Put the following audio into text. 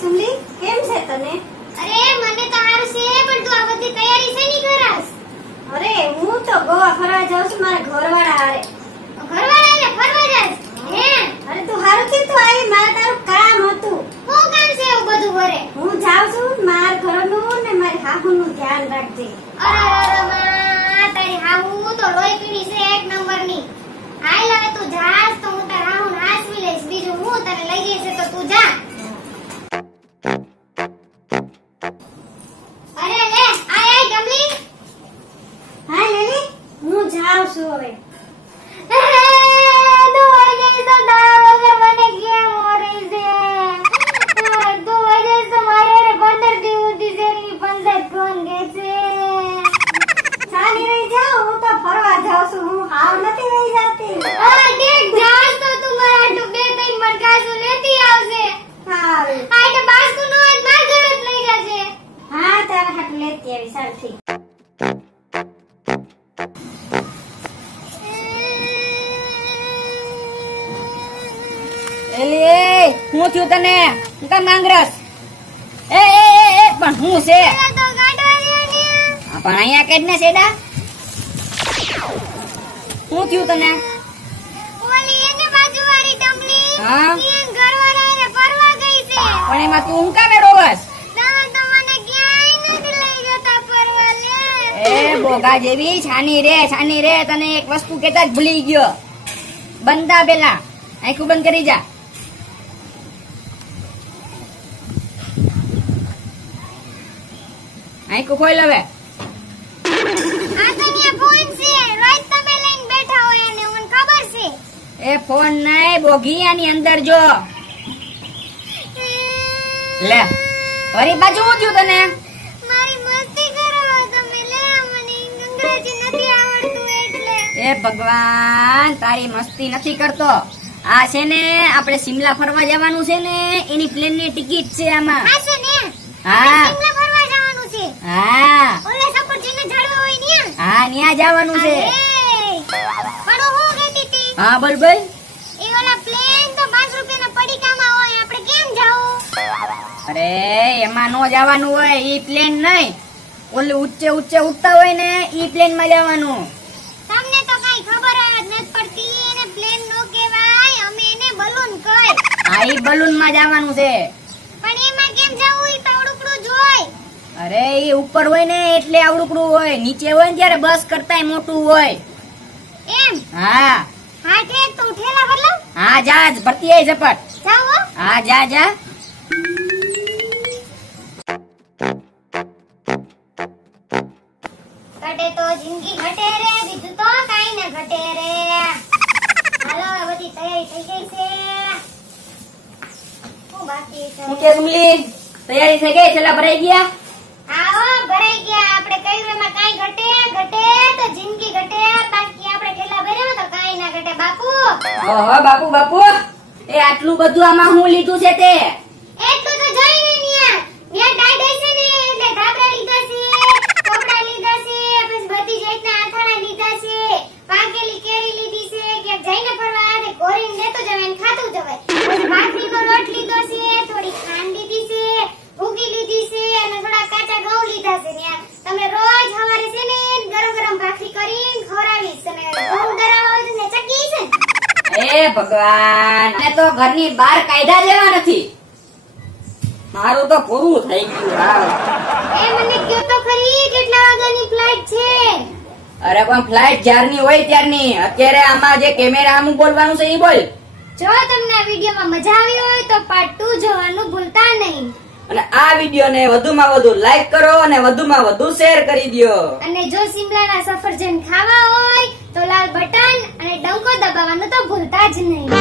સુમલી કેમ છે તને? અરે મને તો હારું છે પણ તું આ બધી તૈયારી શેની કરસ? અરે હું તો ગોવા ફરવા જાઉં છું મારા ઘરવાળા હારે. ઘરવાળાને ફરવા જાસ? હે અરે તું હારું છે તું આવી, મારે તારું કામ હતું. હું કામ છે એવું બધું ઘરે? હું જાઉં છું, મારા ઘરનું ને મારી હાહુનું ધ્યાન રાખજે. અરે માં તારી હાહુ તો લોહી પીડી છે એક નંબરની. હાલ હવે તું જાસ તો હું તારા હાહુને હાસવી લઈશ, બીજું હું તને લઈ જઈશ તો તું જા. અરે લે આય ગમલી. હા લેલી, હું જાઉં છું હવે. ચાલી રહી જાઉં, હું તો ફરવા જાઉં છું, હું હાવ નથી રહી જાતી. હા તારા હાથ લેતી આવી સારથી. એલી હું થયું તને? હું કામ માંગરસ? એ પણ હું છે? પણ અહીંયા કેડ ને સેડા હું થયું તને? હા પણ એમાં તું હું કામ રોવસ? એ બોગા જેવી છાની રે તને એક વસ્તુ કેતા જ ભૂલી ગયો. બંધા પેલા આંખું બંધ કરી જા. આંખું ખોલ હવે. એ ફોન નહીં બોગી, આની અંદર જો. લે વરી બાજુ હું થયું તને? એ ભગવાન તારી મસ્તી નથી કરતો. આ છે ને આપણે શિમલા ફરવા જવાનું છે ને, એની પ્લેન ની ટિકિટ છે આમાં. હા હા ન્યા જવાનું છે. હા બોલ બોલ. અરે એમાં નો જવાનું હોય, ઈ પ્લેન નહીં, ઓલે ઊંચે ઉડતા હોય ને ઈ પ્લેન માં જવાનું. તમને તો કઈ ખબર જ નથી પડતી, એને પ્લેન નો કહેવાય, અમે એને બલૂન કહી. હા ઈ બલૂન માં જવાનું છે. પણ એમાં કેમ જાવું? ઈ તવડુકડું જોય. અરે ઈ ઉપર હોય ને એટલે આવડુકડું હોય, નીચે હોય ને ત્યારે બસ કરતાય મોટું હોય. એમ? હા હા ઠીક, તું ઠેલા ભર લઉં? હા જા ભરતી આય ઝપટ. જાવ હો. હા જા. ઘટે તો જિંદગી ઘટે રે, બીજું તો કાઈ ન ઘટે રે. હાલો બધી તૈયારી થઈ ગઈ છે. હું બાકી છે? હું કે સુમલી તૈયારી થઈ ગઈ? છેલ્લા ભરાઈ ગયા? આવો ભરાઈ ગયા. આપણે કહ્યું એમાં કાઈ ઘટે તો જિંદગી ઘટે, બાકી આપણે ઠેલા ભર્યા તો કાઈ ના ઘટે બાપુ. ઓહો બાપુ એ આટલું બધું આમાં હું લીધું છે તે? એટલું તો જોઈ ને ન્યા ડાઢે છે ને એટલે ધાબળા લીધા છે, કપડા લીધા છે, પછી બધી જાતના આથાણા લીધા છે, પાકેલી કેરી લીધી છે, કે જઈને ફરવા આને કોરીને લેતો જવાય ને ખાતું જવાય. પછી ભાખરીનો લોટ લીધો છે, થોડી ખાંડ લીધી છે, ભૂકી લીધી છે અને થોડા કાચા ઘઉં લીધા છે. ન્યા તમે રોજ સવારે છે ને ગરમ ભાખરી કરીને ખવડાવીશ અને ઘઉં દરાવા હોય ને ચકી છે. એ ભગવાન, મને તો ઘરની બહાર કાયદા જેવા નથી. મારું તો પૂરું થઈ ગયું. હાવ એ મને કયો તો ખરી કેટલા વાગ્યાની ફ્લાઇટ છે? અરે પણ ફ્લાઇટ જ્યારની હોય ત્યારની. અત્યારે આમાં જે કેમેરા આમ બોલવાનું છે એ બોલ. જો તમને આ વિડીયોમાં મજા આવી હોય તો પાર્ટ 2 જોવાનું ભૂલતા નહીં. અને આ વિડીયો ને વધુમાં વધુ લાઈક કરો અને વધુમાં વધુ શેર કરી દો. અને જો શિમલાના સફરજન ખાવા હોય તો લાલ બટન અને ડંકો દબાવવાનું તો ભૂલતા જ નહીં.